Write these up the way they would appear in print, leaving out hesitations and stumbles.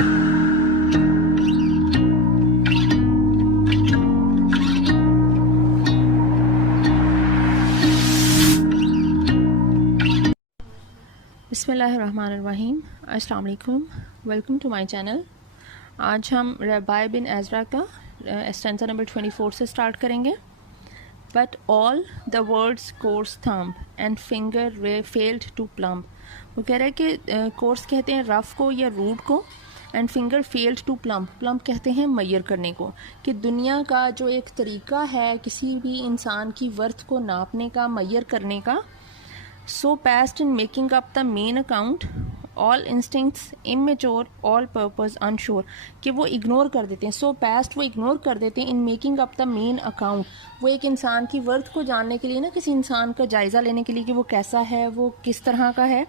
बिस्मिल्लाहिर्रहमानिर्रहीम। अस्सलाम वालेकुम, वेलकम टू माय चैनल। आज हम रबाई बिन एज़रा का स्टैंज़ा नंबर 24 से स्टार्ट करेंगे। But all the words course thumb and finger रे फेल्ड टू प्लम्ब। वो कह रहा है कि कोर्स कहते हैं रफ़ को या रूट को, and finger failed to plumb, plumb कहते हैं मैयर करने को। कि दुनिया का जो एक तरीका है किसी भी इंसान की वर्थ को नापने का, मैयर करने का, so past in making up the main account, all instincts immature, all purpose unsure, कि वो इग्नोर कर देते हैं। so past वो इग्नोर कर देते हैं in making up the main account, वो एक इंसान की वर्थ को जानने के लिए ना, किसी इंसान का जायज़ा लेने के लिए कि वो कैसा है, वो किस तरह का है,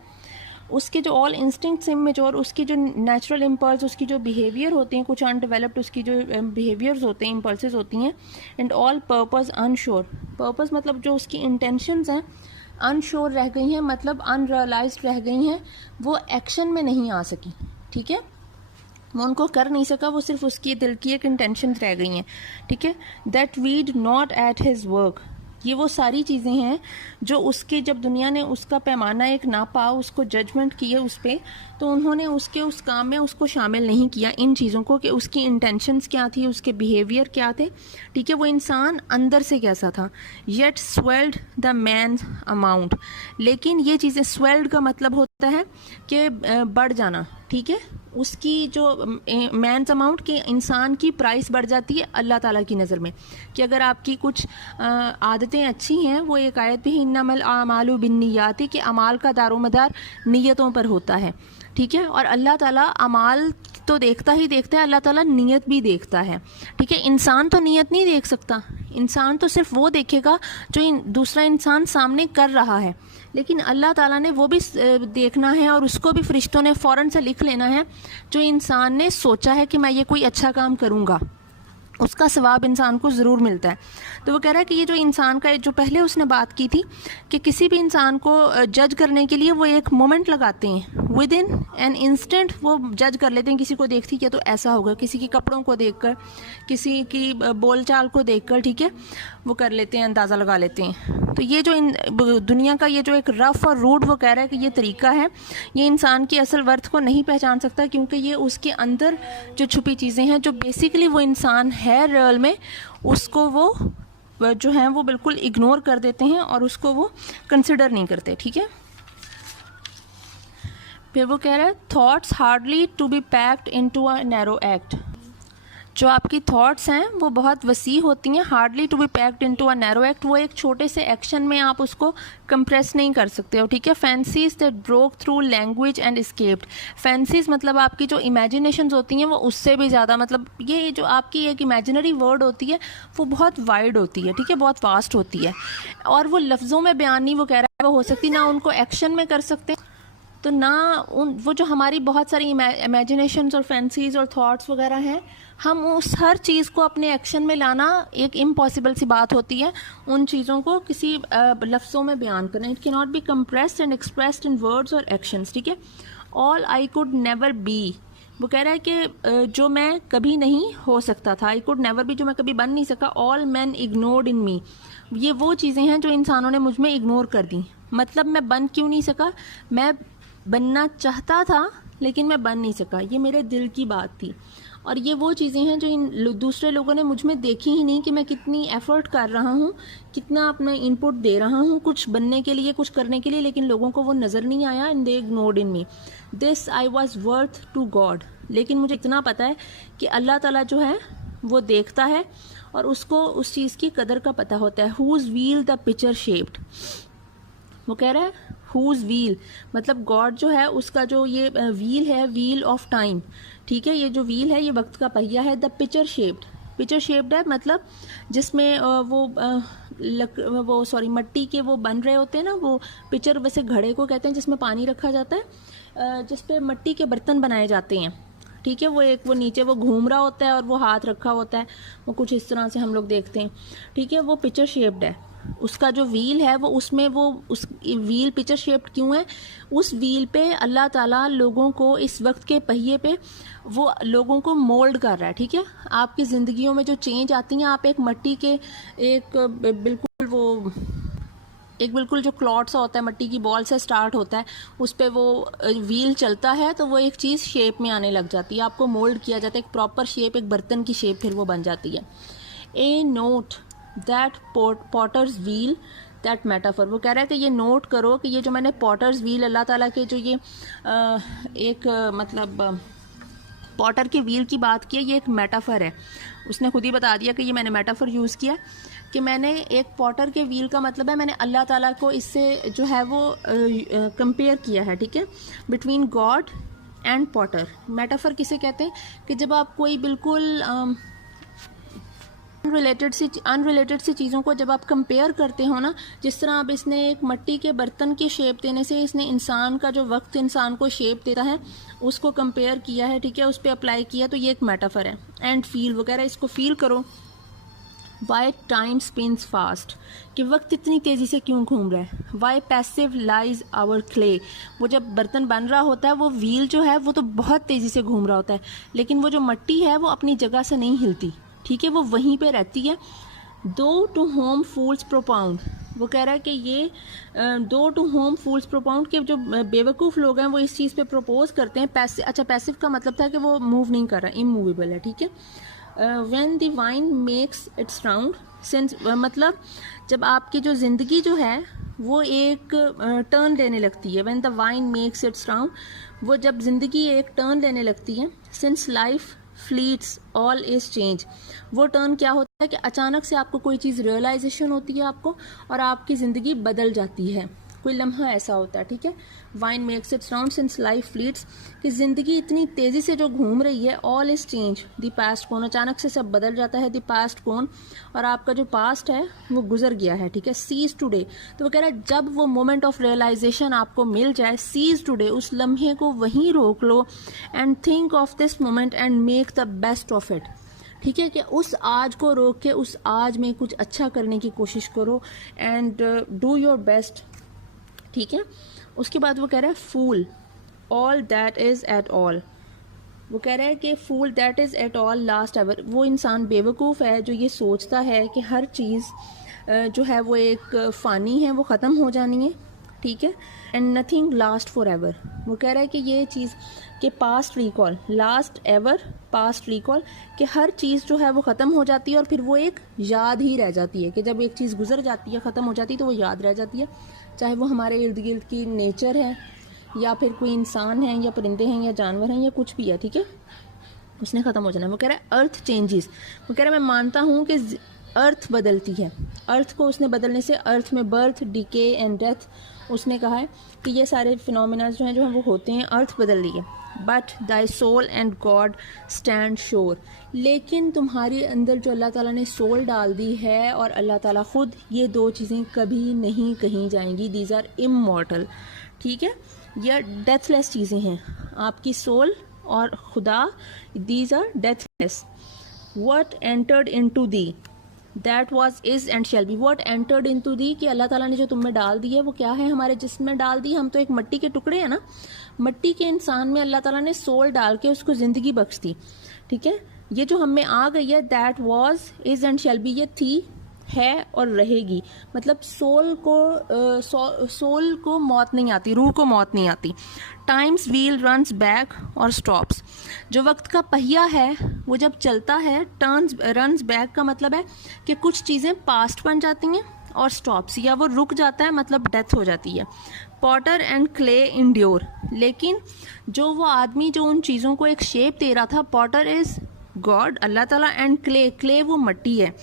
उसके जो ऑल इंस्टिंक्ट्स इमेच्योर, उसकी जो नेचुरल इम्पल्स, उसकी जो बिहेवियर होते हैं कुछ अनडेवलप्ड, उसकी जो बिहेवियर्स होते हैं, इम्पल्सेस होती हैं। And all purpose unsure, purpose मतलब जो उसकी इंटेंशंस हैं अनश्योर रह गई हैं, मतलब अनरियलाइज्ड रह गई हैं, वो एक्शन में नहीं आ सकी। ठीक है, वो उनको कर नहीं सका, वो सिर्फ उसकी दिल की एक इंटेंशन रह गई हैं। ठीक है, that weed not at his work, ये वो सारी चीज़ें हैं जो उसके, जब दुनिया ने उसका पैमाना एक नापा, उसको जजमेंट किए उस पर, तो उन्होंने उसके उस काम में उसको शामिल नहीं किया इन चीज़ों को, कि उसकी इंटेंशंस क्या थी, उसके बिहेवियर क्या थे। ठीक है, वो इंसान अंदर से कैसा था। Yet swelled the man amount, लेकिन ये चीज़ें, स्वेल्ड का मतलब होता है कि बढ़ जाना। ठीक है, उसकी जो मैंस अमाउंट के इंसान की प्राइस बढ़ जाती है अल्लाह ताला की नज़र में। कि अगर आपकी कुछ आदतें अच्छी हैं, वो एक आयत भी इन्नमल आमालु बिन्नियाती, कि अमाल का दारोमदार नीयतों पर होता है। ठीक है, और अल्लाह ताला अमाल तो देखता ही देखता है, अल्लाह ताला नीयत भी देखता है। ठीक है, इंसान तो नीयत नहीं देख सकता, इंसान तो सिर्फ वो देखेगा जो दूसरा इंसान सामने कर रहा है, लेकिन अल्लाह ताला ने वो भी देखना है, और उसको भी फरिश्तों ने फ़ौरन से लिख लेना है जो इंसान ने सोचा है कि मैं ये कोई अच्छा काम करूँगा, उसका सवाब इंसान को ज़रूर मिलता है। तो वो कह रहा है कि ये जो इंसान का, जो पहले उसने बात की थी कि किसी भी इंसान को जज करने के लिए वो एक मोमेंट लगाते हैं, विद इन एन इंस्टेंट वो जज कर लेते हैं। किसी को देखती क्या तो ऐसा होगा, किसी के कपड़ों को देखकर, किसी की बोलचाल को देखकर, ठीक है, वो कर लेते हैं, अंदाज़ा लगा लेते हैं। तो ये जो दुनिया का ये जो एक रफ़ और रूट, वो कह रहा है कि ये तरीका है, ये इंसान की असल वर्थ को नहीं पहचान सकता, क्योंकि ये उसके अंदर जो छुपी चीज़ें हैं, जो बेसिकली वो इंसान है रियल में, उसको वो जो है वो बिल्कुल इग्नोर कर देते हैं और उसको वो कंसिडर नहीं करते। ठीक है, फिर वो कह रहा है thoughts hardly to be packed into a narrow act, जो आपकी थॉट्स हैं वो बहुत वसी होती हैं, hardly to be packed into a narrow act, वो एक छोटे से एक्शन में आप उसको कंप्रेस नहीं कर सकते हो। ठीक है, fancies that broke through language and escaped, fancies मतलब आपकी जो इमेजिनेशंस होती हैं वो उससे भी ज़्यादा, मतलब ये जो आपकी एक इमेजिनरी वर्ड होती है वो बहुत वाइड होती है। ठीक है, बहुत वास्ट होती है, और वो लफ्ज़ों में बयान नहीं, वो कह रहा है वो हो सकती ना उनको एक्शन में कर सकते, तो ना वो जो हमारी बहुत सारी इमेजिनेशंस और फैंसीज और थॉट्स वगैरह हैं, हम उस हर चीज़ को अपने एक्शन में लाना एक इम्पॉसिबल सी बात होती है, उन चीज़ों को किसी लफ्ज़ों में बयान करना। It can not be compressed and expressed in words और एक्शंस। ठीक है, all I could never be, वो कह रहा है कि जो मैं कभी नहीं हो सकता था, आई कुड नेवर बी, जो मैं कभी बन नहीं सका, ऑल मैन इग्नोर्ड इन मी, ये वो चीज़ें हैं जो इंसानों ने मुझ में इग्नोर कर दी। मतलब मैं बन क्यों नहीं सका, मैं बनना चाहता था लेकिन मैं बन नहीं सका, ये मेरे दिल की बात थी। और ये वो चीज़ें हैं जो इन दूसरे लोगों ने मुझ में देखी ही नहीं, कि मैं कितनी एफ़र्ट कर रहा हूँ, कितना अपना इनपुट दे रहा हूँ कुछ बनने के लिए, कुछ करने के लिए, लेकिन लोगों को वो नज़र नहीं आया। And they ignored in me this I was worth to God, लेकिन मुझे इतना पता है कि अल्लाह ताला जो है वो देखता है और उसको उस चीज़ की कदर का पता होता है। Whose wheel the picture shaped, वो कह रहा है हुज व्हील मतलब गॉड जो है उसका जो ये व्हील है, व्हील ऑफ टाइम। ठीक है, ये जो व्हील है ये वक्त का पहिया है। The picture shaped, picture shaped है मतलब जिसमें मट्टी के वो बन रहे होते हैं ना, वो पिक्चर वैसे घड़े को कहते हैं जिसमें पानी रखा जाता है, जिस पे मट्टी के बर्तन बनाए जाते हैं। ठीक है, वो नीचे वो घूम रहा होता है और वो हाथ रखा होता है, वो कुछ इस तरह से हम लोग देखते हैं। ठीक है, वो पिक्चर शेप्ड है। उसका जो व्हील है वो उसमें वो उस व्हील पिक्चर शेप्ड क्यों है? उस व्हील पे अल्लाह ताला लोगों को इस वक्त के पहिए पे वो लोगों को मोल्ड कर रहा है, ठीक है। आपकी ज़िंदगियों में जो चेंज आती हैं, आप एक मट्टी के एक बिल्कुल जो क्लॉट सा होता है, मट्टी की बॉल से स्टार्ट होता है, उस पर वो व्हील चलता है तो वो एक चीज़ शेप में आने लग जाती है, आपको मोल्ड किया जाता है, एक प्रॉपर शेप, एक बर्तन की शेप फिर वो बन जाती है। A note that potter's wheel that metaphor, वो कह रहा है कि ये नोट करो कि ये जो मैंने पॉटर्स व्हील, अल्लाह ताला के जो ये मतलब पॉटर के व्हील की बात की है, ये एक मेटाफर है। उसने खुद ही बता दिया कि ये मैंने मेटाफर यूज़ किया, कि मैंने एक पॉटर के व्हील का मतलब है मैंने अल्लाह ताला को इससे जो है वो कंपेयर किया है, ठीक है, between God and Potter. Metaphor किसे कहते हैं? कि जब आप कोई बिल्कुल अनरिलेटेड सी चीज़ों को जब आप कंपेयर करते हो ना, जिस तरह अब इसने एक मट्टी के बर्तन की शेप देने से इसने इंसान का जो वक्त इंसान को शेप देता है उसको कंपेयर किया है, ठीक है, उस पर अप्लाई किया, तो ये एक मेटाफर है। एंड फील वगैरह, इसको फील करो। वाई टाइम स्पिन्स फास्ट, कि वक्त इतनी तेज़ी से क्यों घूम रहा है। Why passive lies our clay, वो जब बर्तन बन रहा होता है वो व्हील जो है वो तो बहुत तेज़ी से घूम रहा होता है, लेकिन वो जो मट्टी है वो अपनी जगह से नहीं हिलती, ठीक है, वो वहीं पे रहती है। दो टू होम फूल्स प्रोपाउंड, वो कह रहा है कि ये दो टू होम फूल्स प्रोपाउंड के जो बेवकूफ़ लोग हैं वो इस चीज़ पे प्रपोज करते हैं। पैसिव का मतलब था कि वो मूव नहीं कर रहा, इमूवेबल है, ठीक है। When the wine makes it's round, since मतलब जब आपकी जो ज़िंदगी जो है वो एक टर्न लेने लगती है। When the wine makes it's round, वो जब ज़िंदगी एक टर्न लेने लगती है। Since life fleets all is change, वो टर्न क्या होता है कि अचानक से आपको कोई चीज़ रियलाइजेशन होती है आपको, और आपकी ज़िंदगी बदल जाती है, कोई लम्हा ऐसा होता है, ठीक है। Wine makes it's round since life fleets, कि ज़िंदगी इतनी तेज़ी से जो घूम रही है। All is change the past कौन, अचानक से सब बदल जाता है। द पास्ट कौन, और आपका जो पास्ट है वो गुजर गया है, ठीक है। सीज टुडे, तो वो कह रहा है जब वो मोमेंट ऑफ रियलाइजेशन आपको मिल जाए, सीज टुडे, उस लम्हे को वहीं रोक लो। And think of this moment and make the best of it, ठीक है, कि उस आज को रोक के उस आज में कुछ अच्छा करने की कोशिश करो। एंड डू योर बेस्ट, ठीक है। उसके बाद वो कह रहा है fool all that is at all, वो कह रहा है कि fool that is at all last ever, वो इंसान बेवकूफ़ है जो ये सोचता है कि हर चीज़ जो है वो एक फ़ानी है, वो ख़त्म हो जानी है, ठीक है। And nothing last for ever, वो कह रहा है कि ये चीज़ कि past recall, last ever past recall, कि हर चीज़ जो है वो ख़त्म हो जाती है और फिर वो एक याद ही रह जाती है, कि जब एक चीज़ गुजर जाती है, ख़त्म हो जाती है, तो वो याद रह जाती है, चाहे वो हमारे इर्द गिर्द की नेचर है या फिर कोई इंसान है या परिंदे हैं या जानवर हैं या कुछ भी है, ठीक है, उसने ख़त्म हो जाना है। वो कह रहा है अर्थ चेंजेस, वो कह रहा है मैं मानता हूँ कि अर्थ बदलती है, अर्थ को उसने बदलने से अर्थ में बर्थ, डिके एंड डेथ, उसने कहा है कि ये सारे फिनोमिना जो हैं वो होते हैं, अर्थ बदल रही है। But thy soul and God stand sure, लेकिन तुम्हारे अंदर जो अल्लाह ताला ने सोल डाल दी है और अल्लाह ताला खुद, ये दो चीज़ें कभी नहीं कहीं जाएंगी। दीज आर इमॉर्टल, ठीक है, ये डेथलेस चीज़ें हैं, आपकी सोल और खुदा, these are deathless. What entered in thee that was is and shall be, what entered in thee, कि अल्लाह ताला ने जो तुम में डाल दी है वो क्या है, हमारे जिस्म में डाल दी। हम तो एक मिट्टी के टुकड़े हैं ना, मिट्टी के इंसान में अल्लाह ताला ने सोल डाल के उसको ज़िंदगी बख्श दी, ठीक है। ये जो हम में आ गई है, that was is and shall B, ये थी, है और रहेगी, मतलब सोल को मौत नहीं आती, रूह को मौत नहीं आती। टाइम्स व्हील रन्स बैक और स्टॉप्स, जो वक्त का पहिया है वो जब चलता है, रन्स बैक का मतलब है कि कुछ चीज़ें पास्ट बन जाती हैं, और स्टॉप्स या वो रुक जाता है, मतलब डेथ हो जाती है। पॉटर एंड क्ले इंड्योर, लेकिन जो वो आदमी जो उन चीज़ों को एक शेप दे रहा था, पॉटर इज़ गॉड अल्लाह ताला, एंड क्ले वो मट्टी है,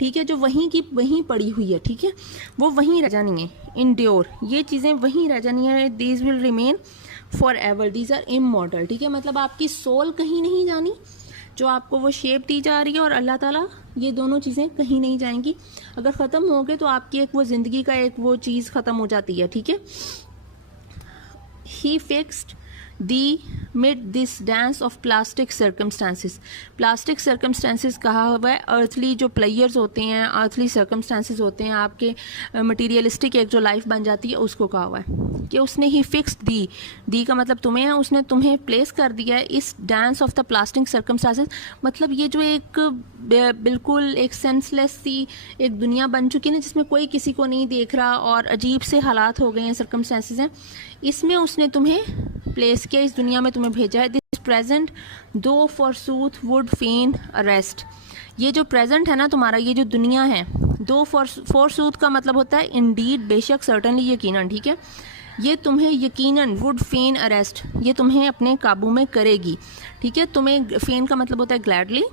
ठीक है, जो वहीं की वहीं पड़ी हुई है, ठीक है, वो वहीं रह जानी है। इंड्योर, ये चीज़ें वहीं रह जानी है। These will remain forever, these are immortal, ठीक है, मतलब आपकी सोल कहीं नहीं जानी, जो आपको वो शेप दी जा रही है, और अल्लाह ताला, ये दोनों चीज़ें कहीं नहीं जाएंगी। अगर ख़त्म हो गए तो आपकी एक वो ज़िंदगी का एक वो चीज़ ख़त्म हो जाती है, ठीक है। He fixed the mid this dance of plastic circumstances. Plastic circumstances कहा हुआ है अर्थली जो प्लेयर्स होते हैं, अर्थली सर्कमस्टांसिस होते हैं, आपके मटीरियलिस्टिक एक जो लाइफ बन जाती है उसको कहा हुआ है कि उसने ही फिक्स्ड दी का मतलब तुम्हें है, उसने तुम्हें प्लेस कर दिया है इस dance of the plastic circumstances. मतलब ये जो एक बिल्कुल एक सेंसलेस सी एक दुनिया बन चुकी है ना, जिसमें कोई किसी को नहीं देख रहा और अजीब से हालात हो गए हैं, सर्कमस्टांसिस हैं, इसमें उसने तुम्हें प्लेस किया, इस दुनिया में तुम्हें भेजा है। दिस प्रेजेंट दो फॉरसूथ वुड फेन अरेस्ट। ये जो प्रेजेंट है ना तुम्हारा, ये जो दुनिया है, दो फॉरसूथ का मतलब होता है इंडीड, बेशक, सर्टनली, यकीनन, ठीक है। ये तुम्हें यकीनन वुड फेन अरेस्ट, ये तुम्हें अपने काबू में करेगी, ठीक है। तुम्हें फेन का मतलब होता है ग्लैडली,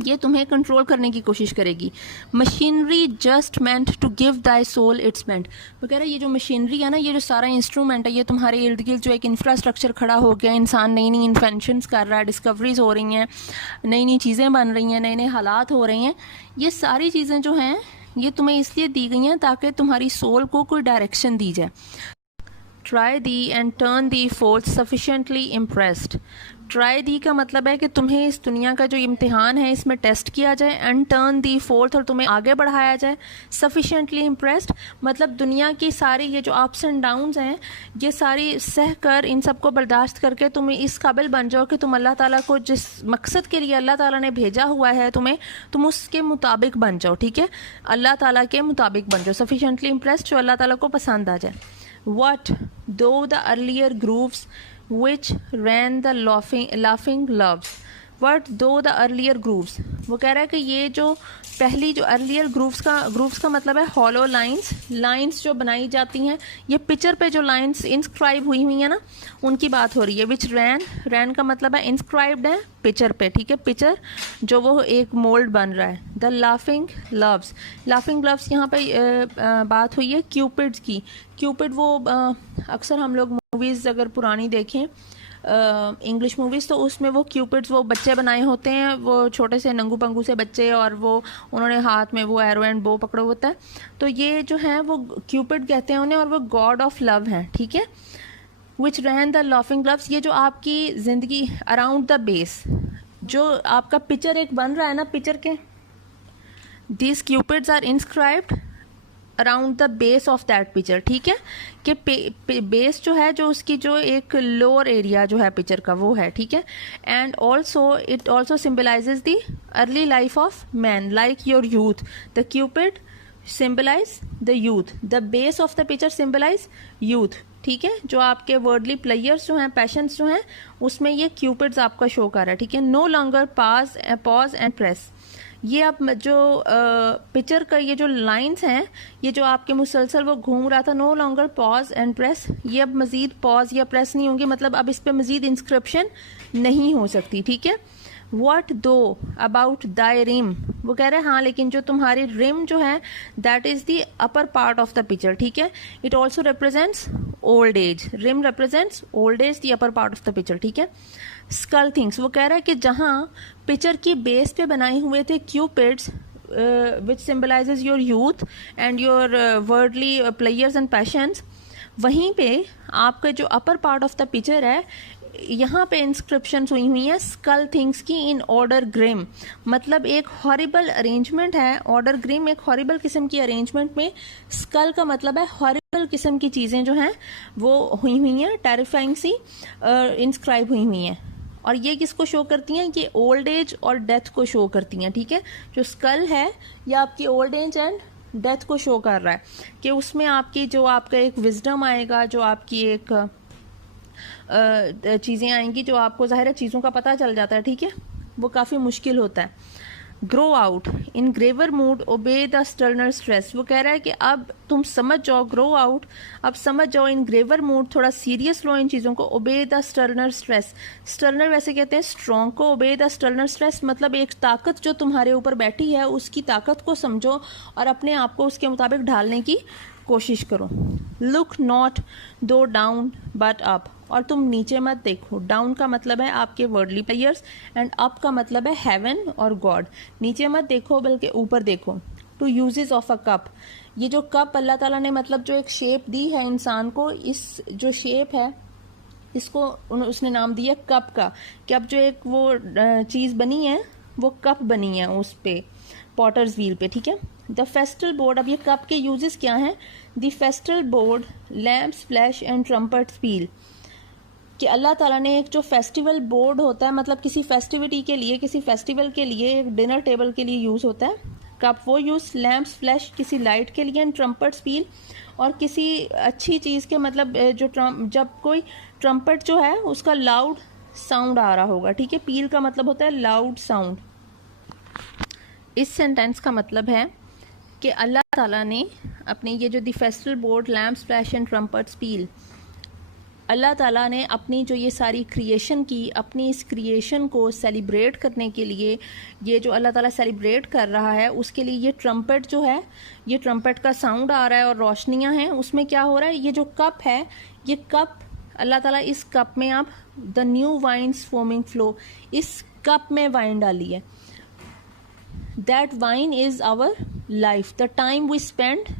ये तुम्हें कंट्रोल करने की कोशिश करेगी। Machinery just meant to give thy soul its meant. वो कह रहा है ये जो मशीनरी है ना, ये जो सारा इंस्ट्रूमेंट है, ये तुम्हारे इर्द गिर्द जो एक इंफ्रास्ट्रक्चर खड़ा हो गया, इंसान नई नई इन्वेंशंस कर रहा है, डिस्कवरीज हो रही हैं, नई नई चीज़ें बन रही हैं, नए नए हालात हो रहे हैं, ये सारी चीज़ें जो हैं ये तुम्हें इसलिए दी गई हैं ताकि तुम्हारी सोल को कोई डायरेक्शन दी जाए। Try the and turn the fourth sufficiently impressed. Try दी का मतलब है कि तुम्हें इस दुनिया का जो इम्तिहान है इसमें टेस्ट किया जाए, एंड टर्न दी फोर्थ, और तुम्हें आगे बढ़ाया जाए। सफिशेंटली इम्प्रेस्ड मतलब दुनिया की सारी ये जो अप्स एंड डाउन्स हैं, ये सारी सह कर, इन सबको बर्दाश्त करके तुम्हें इस काबिल बन जाओ कि तुम अल्लाह ताला को जिस मकसद के लिए अल्लाह ताला ने भेजा हुआ है तुम्हें, तुम उसके मुताबिक बन जाओ, ठीक है। अल्लाह ताला के मुताबिक बन जाओ। सफिशेंटली इम्प्रेस्ड, जो अल्लाह ताला को पसंद आ जाए। What though the earlier grooves which ran the laughing loves। What though the earlier grooves, वो कह रहा है कि ये जो पहली जो अर्लियर ग्रूव्स का मतलब है हॉलो लाइंस जो बनाई जाती हैं, ये पिक्चर पे जो लाइंस इंस्क्राइब हुई हैं ना, उनकी बात हो रही है। विच रैन का मतलब है इंस्क्राइब्ड है पिक्चर पे, ठीक है। पिक्चर जो वो एक मोल्ड बन रहा है। द लाफिंग लव्स यहाँ पे बात हुई है क्यूपिड्स की। क्यूपिड वो अक्सर हम लोग मूवीज़ अगर पुरानी देखें, इंग्लिश मूवीज़, तो उसमें वो क्यूपिड्स वो बच्चे बनाए होते हैं, वो छोटे से नंगू पंगू से बच्चे, और वो उन्होंने हाथ में वो एरो एंड बो पकड़ा होता है, तो ये जो है वो क्यूपिड कहते हैं उन्हें, और वो गॉड ऑफ लव हैं, ठीक है। विच रैन द लाफिंग लव्स, ये जो आपकी ज़िंदगी अराउंड द बेस, जो आपका पिक्चर एक बन रहा है ना, पिक्चर के, this cupids are inscribed around the base of that picture, ठीक है। कि बेस जो है, जो उसकी जो एक लोअर एरिया जो है पिक्चर का, वो है, ठीक है। And also it also symbolises the early life of man like your youth. The cupid symbolise the youth, the base of the picture symbolise youth, ठीक है। जो आपके वर्डली प्लेयर्स जो हैं, पैशंस जो हैं, उसमें ये क्यूपिड्स आपका शो कर रहा है, ठीक है। No longer pause and press, ये अब जो पिक्चर का ये जो लाइंस हैं, ये जो आपके मुसलसल वो घूम रहा था, no longer pause and press, ये अब मज़ीद पॉज या प्रेस नहीं होंगी, मतलब अब इस पे मज़ीद इंस्क्रिप्शन नहीं हो सकती, ठीक है। वट दो अबाउट दाई रिम, वो कह रहे हैं हाँ लेकिन जो तुम्हारी रिम जो है, that is the upper part of the picture, ठीक है। It also represents old age, rim represents old age, the upper part of the picture, ठीक है। स्कल थिंग्स, वो कह रहा है कि जहाँ पिक्चर की बेस पे बनाए हुए थे cupids, which symbolises your youth and your worldly players and patience, वहीं पे आपका जो अपर पार्ट ऑफ द पिक्चर है, यहाँ पे इंस्क्रिप्शंस हुई हैं स्कल थिंग्स की इन ऑर्डर ग्रिम, मतलब एक हॉरिबल अरेंजमेंट है। ऑर्डर ग्रिम एक हॉरिबल किस्म की अरेंजमेंट में, स्कल का मतलब है हॉरिबल किस्म की चीज़ें जो हैं वो हुई हैं, टेरिफाइंग सी इंस्क्राइब हुई हैं। और ये किसको शो करती हैं? ये ओल्ड एज और डेथ को शो करती हैं, ठीक है। जो स्कल है ये आपकी ओल्ड एज एंड डेथ को शो कर रहा है कि उसमें आपकी जो आपका एक विजडम आएगा, जो आपकी एक चीज़ें आएंगी, जो आपको ज़ाहिर है चीज़ों का पता चल जाता है, ठीक है, वो काफ़ी मुश्किल होता है। Grow out in graver mood obey the sterner stress, वो कह रहा है कि अब तुम समझ जाओ, ग्रो आउट, अब समझ जाओ, इन ग्रेवर मूड, थोड़ा सीरियस लो इन चीज़ों को, ओबे द स्टर्नर स्ट्रेस, स्टर्नर वैसे कहते हैं स्ट्रॉन्ग को, ओबे द स्टर्नर स्ट्रेस मतलब एक ताकत जो तुम्हारे ऊपर बैठी है, उसकी ताकत को समझो और अपने आप को उसके मुताबिक ढालने की कोशिश करो। लुक नॉट दो डाउन बट अप, और तुम नीचे मत देखो। डाउन का मतलब है आपके वर्डली प्लेयर्स एंड अप का मतलब है हेवन और गॉड। नीचे मत देखो बल्कि ऊपर देखो। To uses of a cup, ये जो कप अल्लाह ताला ने मतलब जो एक शेप दी है इंसान को, इस जो शेप है इसको उसने नाम दिया कप का, कि अब जो एक वो चीज़ बनी है वो कप बनी है उस पे, पॉटर्स व्हील पे, ठीक है। द फेस्टल बोर्ड, अब ये कप के यूजेस क्या हैं। The festal board, lamps, flash and trumpets peal, कि अल्लाह ताला ने एक जो फेस्टिवल बोर्ड होता है, मतलब किसी फेस्टिविटी के लिए, किसी फेस्टिवल के लिए एक डिनर टेबल के लिए यूज़ होता है कप, वो यूज़, लैम्प्स, फ्लैश किसी लाइट के लिए, एंड ट्रम्पट्स पील और किसी अच्छी चीज़ के, मतलब जो जब कोई ट्रम्पट जो है उसका लाउड साउंड आ रहा होगा, ठीक है। पील का मतलब होता है लाउड साउंड। इस सेंटेंस का मतलब है कि अल्लाह ताला ने अपने ये जो the festival board, lamps, flash and trumpets peal, अल्लाह ताला ने अपनी जो ये सारी क्रिएशन की, अपनी इस क्रिएशन को सेलिब्रेट करने के लिए, ये जो अल्लाह ताला सेलिब्रेट कर रहा है उसके लिए ये ट्रम्पट जो है, ये ट्रम्पट का साउंड आ रहा है और रोशनियां हैं, उसमें क्या हो रहा है, ये जो कप है, ये कप अल्लाह ताला इस कप में अब the new wines foaming flow, इस कप में वाइन डाली है। That wine is our life, the time we spend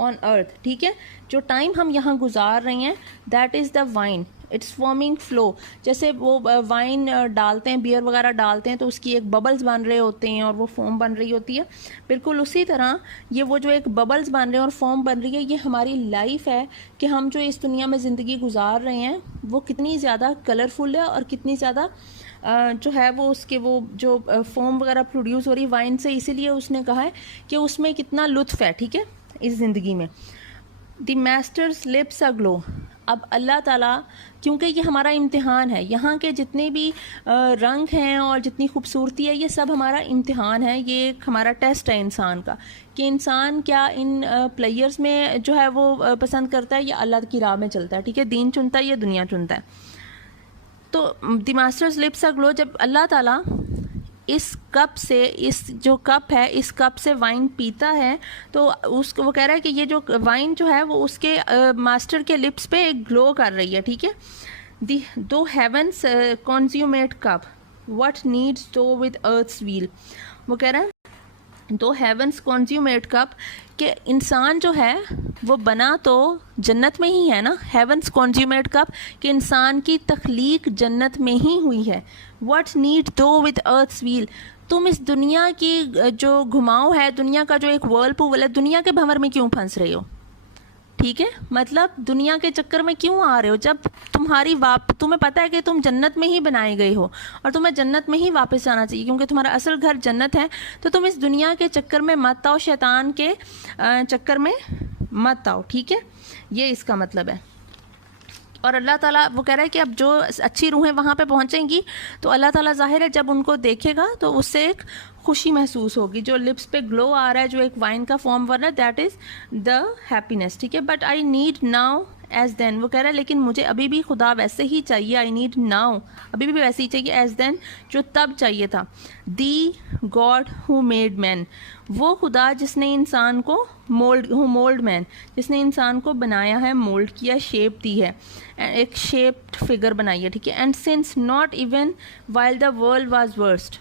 on earth, ठीक है। जो टाइम हम यहाँ गुजार रहे हैं, that is the wine, it's forming flow. जैसे वो वाइन डालते हैं, बियर वगैरह डालते हैं तो उसकी एक बबल्स बन रहे होते हैं और वो फोम बन रही होती है, बिल्कुल उसी तरह ये वो जो एक बबल्स बन रहे हैं और फोम बन रही है, ये हमारी लाइफ है कि हम जो इस दुनिया में ज़िंदगी गुजार रहे हैं वो कितनी ज़्यादा कलरफुल है और कितनी ज़्यादा जो है वो उसके वो जो फोम वगैरह प्रोड्यूस हो रही है वाइन से, इसीलिए उसने कहा है कि उसमें कितना लुत्फ़ है, ठीक है, इस ज़िंदगी में। The masters lips a glow, अब अल्लाह ताला, क्योंकि ये हमारा इम्तिहान है, यहाँ के जितने भी रंग हैं और जितनी खूबसूरती है, ये सब हमारा इम्तिहान है, ये एक हमारा टेस्ट है इंसान का, कि इंसान क्या इन प्लेयर्स में जो है वो पसंद करता है या अल्लाह की राह में चलता है, ठीक है, दीन चुनता है या दुनिया चुनता है। तो the masters lips a glow, जब अल्लाह ताला इस कप से, इस जो कप है इस कप से वाइन पीता है, तो उसको वो कह रहा है कि ये जो वाइन जो है वो उसके मास्टर के लिप्स पे एक ग्लो कर रही है, ठीक है। दी दो हेवंस कॉन्ज्यूमेट कप, व्हाट नीड्स दो विद अर्थ्स व्हील, वो कह रहा है दो हेवंस कॉन्ज्यूमेट कप, कि इंसान जो है वो बना तो जन्नत में ही है ना, हेवंस कॉन्ज्यूमेट कप, कि इंसान की तख्लीक जन्नत में ही हुई है। व्हाट नीड दो विद अर्थ्स व्हील, तुम इस दुनिया की जो घुमाव है, दुनिया का जो एक वर्लपूल है, दुनिया के भंवर में क्यों फंस रहे हो, ठीक है, मतलब दुनिया के चक्कर में क्यों आ रहे हो, जब तुम्हें पता है कि तुम जन्नत में ही बनाए गए हो और तुम्हें जन्नत में ही वापस जाना चाहिए, क्योंकि तुम्हारा असल घर जन्नत है। तो तुम इस दुनिया के चक्कर में मत आओ, शैतान के चक्कर में मत आओ, ठीक है, ये इसका मतलब है। और अल्लाह ताला वो कह रहा है कि अब जो अच्छी रूहें वहाँ पे पहुँचेंगी तो अल्लाह ताला ज़ाहिर है जब उनको देखेगा तो उससे एक खुशी महसूस होगी, जो लिप्स पे ग्लो आ रहा है, जो एक वाइन का फॉर्म बन रहा है, दैट इज़ द हैप्पीनेस, ठीक है। But I need now as then, वो कह रहा है लेकिन मुझे अभी भी खुदा वैसे ही चाहिए, आई नीड नाउ, अभी भी वैसे ही चाहिए एज देन, जो तब चाहिए था। दी गॉड हु मेड मैन, वो खुदा जिसने इंसान को मोल्ड मैन, जिसने इंसान को बनाया है, मोल्ड किया, शेप दी है, एक शेप्ड फिगर बनाई है, ठीक है। And since not even while the world was worst,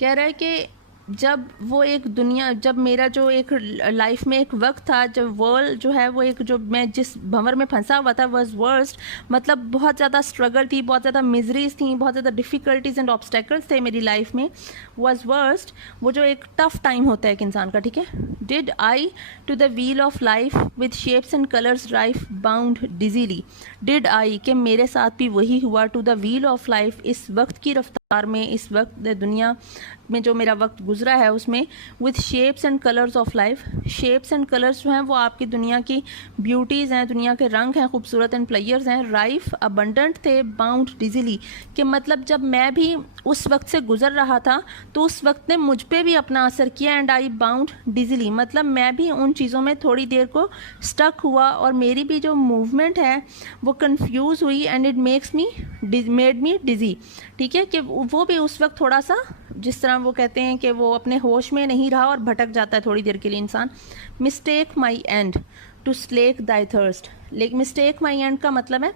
कह रहा है कि जब वो एक दुनिया, जब मेरा जो एक लाइफ में एक वक्त था जब वर्ल्ड जो है वो एक जो मैं जिस भंवर में फंसा हुआ था वाज वर्स्ट, मतलब बहुत ज़्यादा स्ट्रगल थी, बहुत ज़्यादा मिजरीज थी, बहुत ज़्यादा डिफ़िकल्टीज एंड ऑब्स्टेकल्स थे मेरी लाइफ में, वाज वर्स्ट, वो जो एक टफ टाइम होता है एक इंसान का, ठीक है। Did I to the wheel of life with shapes and colours life bound dizzily, did I, कि मेरे साथ भी वही हुआ, to the wheel of life, इस वक्त की रफ्तार में, इस वक्त दुनिया में जो मेरा वक्त गुजरा है उसमें, with shapes and colours of life, shapes and colours जो हैं वो आपकी दुनिया की ब्यूटीज़ हैं, दुनिया के रंग हैं, खूबसूरत एंड प्लेयर्स हैं, राइफ अबंडेंट थे, बाउंड डिजीली, कि मतलब जब मैं भी उस वक्त से गुजर रहा था तो उस वक्त ने मुझ पे भी अपना असर किया, एंड आई बाउंड डिजीली, मतलब मैं भी उन चीज़ों में थोड़ी देर को स्टक हुआ और मेरी भी जो मूवमेंट है वो कन्फ्यूज़ हुई, एंड इट मेड मी डिजी, ठीक है, कि वो भी उस वक्त थोड़ा सा, जिस तरह वो कहते हैं कि वो अपने होश में नहीं रहा और भटक जाता है थोड़ी देर के लिए इंसान। Mistake my end to slake thy thirst, लेकिन मिस्टेक माई एंड का मतलब है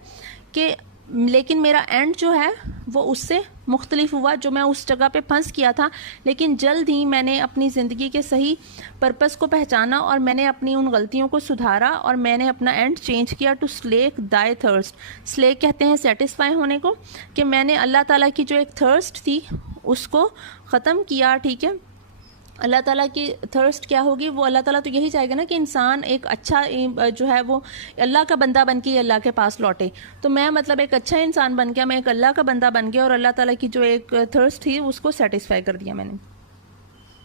कि लेकिन मेरा एंड जो है वो उससे मुख्तलिफ हुआ, जो मैं उस जगह पे फंस किया था। लेकिन जल्द ही मैंने अपनी ज़िंदगी के सही पर्पस को पहचाना और मैंने अपनी उन गलतियों को सुधारा और मैंने अपना एंड चेंज किया to slake thy thirst. Slake कहते हैं सेटिस्फाई होने को, कि मैंने अल्लाह ताला की जो एक थर्स्ट थी उसको ख़त्म किया। ठीक है, अल्लाह ताला की थर्स्ट क्या होगी, वो अल्लाह ताला तो यही चाहेगा ना कि इंसान एक अच्छा जो है वो अल्लाह का बंदा बन के अल्लाह के पास लौटे। तो मैं मतलब एक अच्छा इंसान बन गया, मैं एक अल्लाह का बंदा बन गया और अल्लाह ताला की जो एक थर्स्ट थी उसको सेटिस्फाई कर दिया मैंने।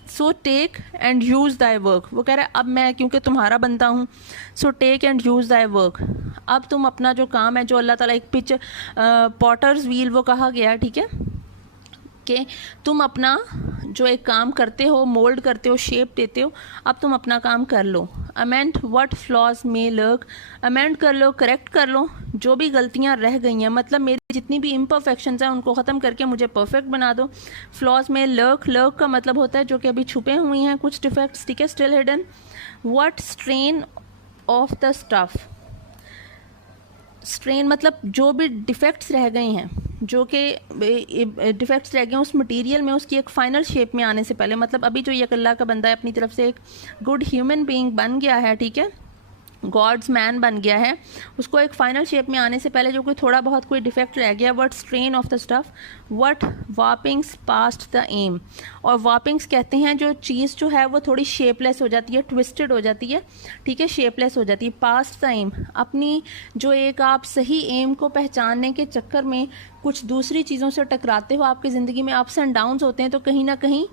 So take and use thy work, वो कह रहा है अब मैं क्योंकि तुम्हारा बंदा हूँ, so take and use thy work. अब तुम अपना जो काम है, जो अल्लाह ताला एक पिच पॉटर्स व्हील वो कहा गया, ठीक है, कि तुम अपना जो एक काम करते हो, मोल्ड करते हो, शेप देते हो, अब तुम अपना काम कर लो। अमेंड व्हाट फ्लॉज में लर्क, अमेंड कर लो, करेक्ट कर लो जो भी गलतियां रह गई हैं, मतलब मेरी जितनी भी इम्परफेक्शंस हैं उनको ख़त्म करके मुझे परफेक्ट बना दो। फ्लॉज में लर्क, लर्क का मतलब होता है जो कि अभी छुपे हुई हैं कुछ डिफेक्ट्स, ठीक है, still hidden. What strain of the stuff, strain मतलब जो भी डिफेक्ट्स रह गए हैं, जो कि डिफेक्ट्स रह गए हैं उस मटेरियल में, उसकी एक फ़ाइनल शेप में आने से पहले, मतलब अभी जो ये अल्लाह का बंदा है अपनी तरफ से एक गुड ह्यूमन बीइंग बन गया है, ठीक है, गॉड्स मैन बन गया है, उसको एक फ़ाइनल शेप में आने से पहले जो कोई थोड़ा बहुत कोई डिफेक्ट रह गया, what strain of the stuff, what warpings past the aim. और वापिंग्स कहते हैं जो चीज़ जो है वो थोड़ी शेपलेस हो जाती है, ट्विस्टेड हो जाती है, ठीक है, शेपलेस हो जाती है। पास्ट द एम, अपनी जो एक आप सही एम को पहचानने के चक्कर में कुछ दूसरी चीज़ों से टकराते हो, आपकी ज़िंदगी में अप्स एंड डाउन्स होते हैं, तो कहीं ना कहीं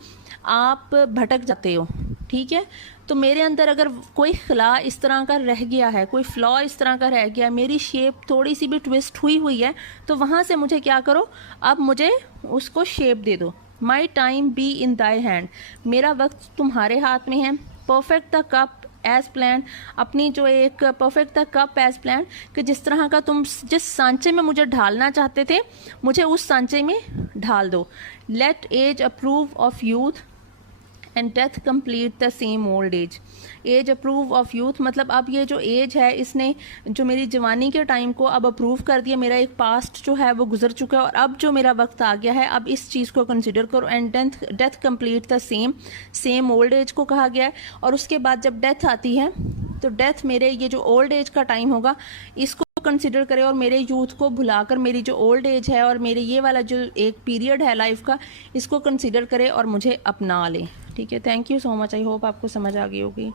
आप भटक जाते हो, ठीक है। तो मेरे अंदर अगर कोई खला इस तरह का रह गया है, कोई फ्लॉ इस तरह का रह गया है, मेरी शेप थोड़ी सी भी ट्विस्ट हुई है, तो वहाँ से मुझे क्या करो, अब मुझे उसको शेप दे दो। My time be in thy hand, मेरा वक्त तुम्हारे हाथ में है। Perfect the cup as plan, अपनी जो एक perfect the cup as plan, कि जिस तरह का तुम जिस सांचे में मुझे ढालना चाहते थे मुझे उस सांचे में ढाल दो। Let age approve of youth and death complete the same old age. Age approve of youth मतलब अब ये जो एज है इसने जो मेरी जवानी के टाइम को अब अप्रूव कर दिया, मेरा एक पास्ट जो है वो गुजर चुका है और अब जो मेरा वक्त आ गया है अब इस चीज़ को कंसिडर करो। And death complete the same old as को कहा गया है। और उसके बाद जब डेथ आती है तो डेथ मेरे ये जो ओल्ड एज का टाइम होगा इसको कंसिडर करे और मेरे यूथ को भुलाकर मेरी जो ओल्ड एज है और मेरे ये वाला जो एक पीरियड है लाइफ का इसको कंसिडर करे और मुझे अपना ले। ठीक है, thank you so much, I hope आपको समझ आ गई होगी।